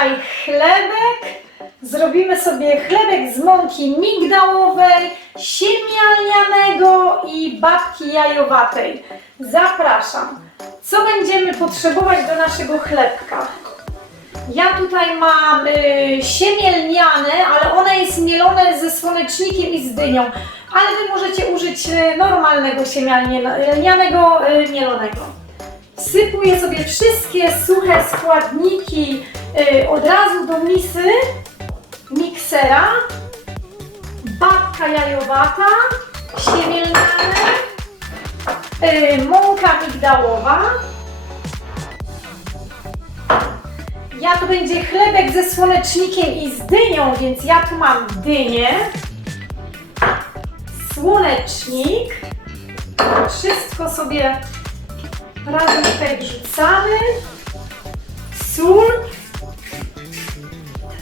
Dzisiaj chlebek. Zrobimy sobie chlebek z mąki migdałowej, siemialnianego i babki jajowatej. Zapraszam. Co będziemy potrzebować do naszego chlebka? Ja tutaj mam y, siemielniane, ale one jest mielone ze słonecznikiem i z dynią. Ale Wy możecie użyć y, normalnego siemielnianego y, mielonego. Wsypuję sobie wszystkie suche składniki od razu do misy miksera. Babka jajowata, siemielniane, y, mąka migdałowa. Ja tu będzie chlebek ze słonecznikiem i z dynią, więc ja tu mam dynię, słonecznik. Wszystko sobie razem tutaj wrzucamy. Sól.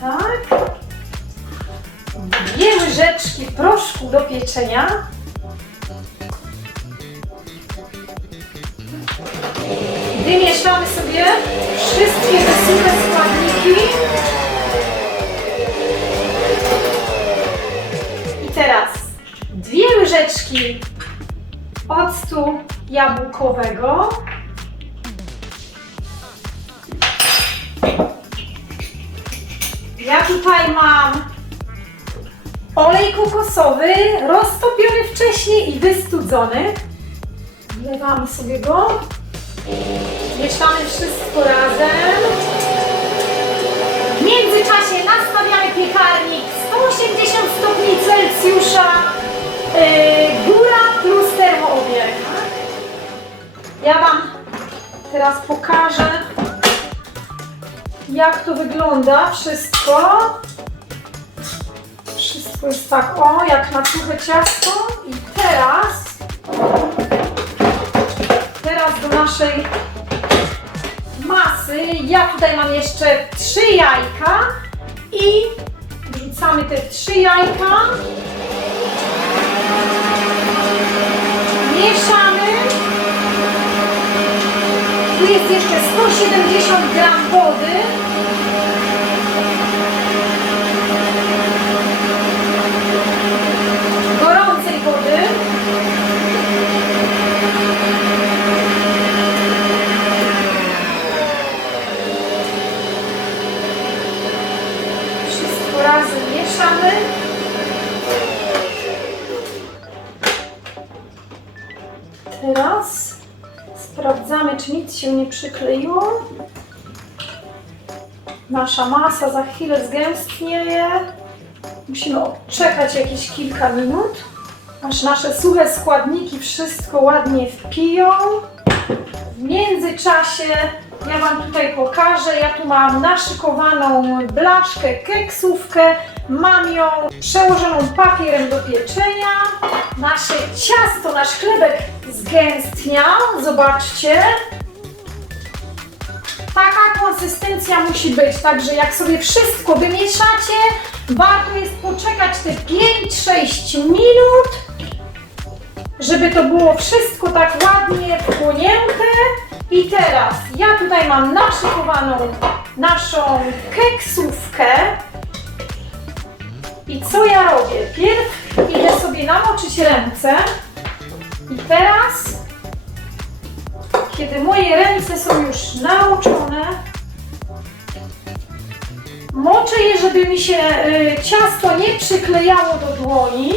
Tak. Dwie łyżeczki proszku do pieczenia. Wymieszamy sobie wszystkie te suche składniki. I teraz dwie łyżeczki octu jabłkowego. Tutaj mam olej kokosowy, roztopiony wcześniej i wystudzony. Wlewamy sobie go. Mieszamy wszystko razem. W międzyczasie nastawiamy piekarnik 180 stopni Celsjusza. Yy, góra plus termoobieg. Ja Wam teraz pokażę, jak to wygląda wszystko. Wszystko jest tak, o, jak na suche ciasto. I teraz teraz do naszej masy. Ja tutaj mam jeszcze trzy jajka i wrzucamy te trzy jajka. Mieszamy. Tu jest jeszcze 170 gram wody. Gorącej wody. Wszystko razem mieszamy. Teraz sprawdzamy, czy nic się nie przykleiło. Nasza masa za chwilę zgęstnieje. Musimy odczekać jakieś kilka minut, aż nasze suche składniki wszystko ładnie wpiją. W międzyczasie ja Wam tutaj pokażę. Ja tu mam naszykowaną blaszkę, keksówkę. Mam ją przełożoną papierem do pieczenia. Nasze ciasto, nasz chlebek zgęstniał. Zobaczcie. Taka konsystencja musi być, także jak sobie wszystko wymieszacie, warto jest poczekać te 5-6 minut, żeby to było wszystko tak ładnie wchłonięte. I teraz ja tutaj mam naszykowaną naszą keksówkę. I co ja robię? Pierw idę sobie namoczyć ręce. I teraz, kiedy moje ręce są już namoczone, moczę je, żeby mi się y, ciasto nie przyklejało do dłoni.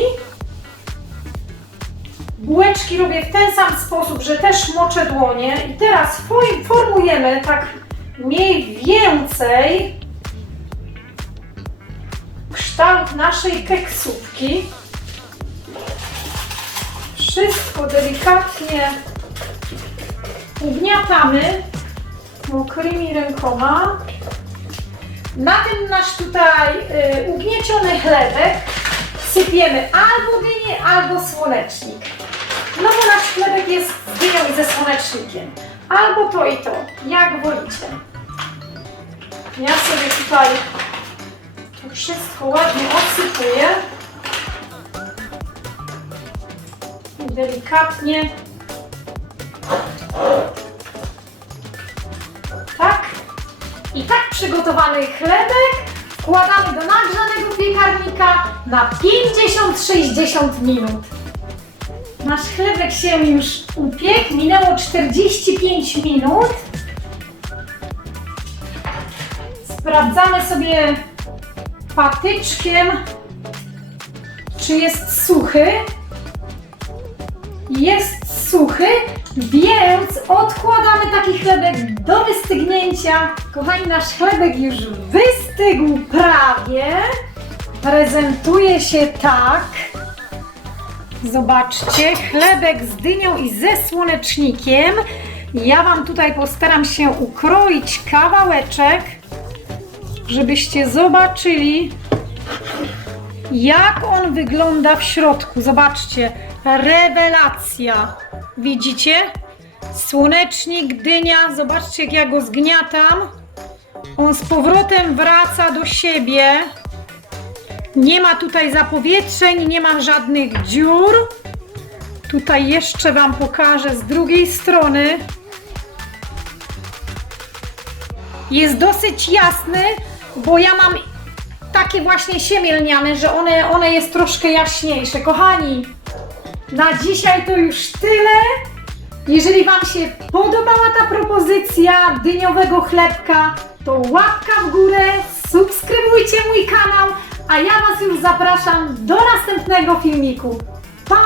Bułeczki robię w ten sam sposób, że też moczę dłonie. I teraz fo- formujemy tak mniej więcej kształt naszej keksówki. Wszystko delikatnie ugniatamy mokrymi rękoma. Na ten nasz tutaj y, ugnieciony chlebek sypiemy albo dynię, albo słonecznik. No bo nasz chlebek jest z dynią i ze słonecznikiem. Albo to i to, jak wolicie. Ja sobie tutaj wszystko ładnie odsypuję. I delikatnie tak I tak przygotowany chlebek wkładamy do nagrzanego piekarnika na 50-60 minut. Nasz chlebek się już upiekł, minęło 45 minut. Sprawdzamy sobie patyczkiem, czy jest suchy. Jest suchy, więc odkładamy taki chlebek do wystygnięcia. Kochani, nasz chlebek już wystygł prawie. Prezentuje się tak. Zobaczcie, chlebek z dynią i ze słonecznikiem. Ja Wam tutaj postaram się ukroić kawałeczek, żebyście zobaczyli, jak on wygląda w środku. Zobaczcie, rewelacja. Widzicie? Słonecznik, dynia, zobaczcie jak ja go zgniatam. On z powrotem wraca do siebie. Nie ma tutaj zapowietrzeń, nie ma żadnych dziur. Tutaj jeszcze Wam pokażę z drugiej strony. Jest dosyć jasny, bo ja mam takie właśnie siemielniane, że one, one jest troszkę jaśniejsze. Kochani, na dzisiaj to już tyle. Jeżeli Wam się podobała ta propozycja dyniowego chlebka, to łapka w górę, subskrybujcie mój kanał, a ja Was już zapraszam do następnego filmiku. Pa!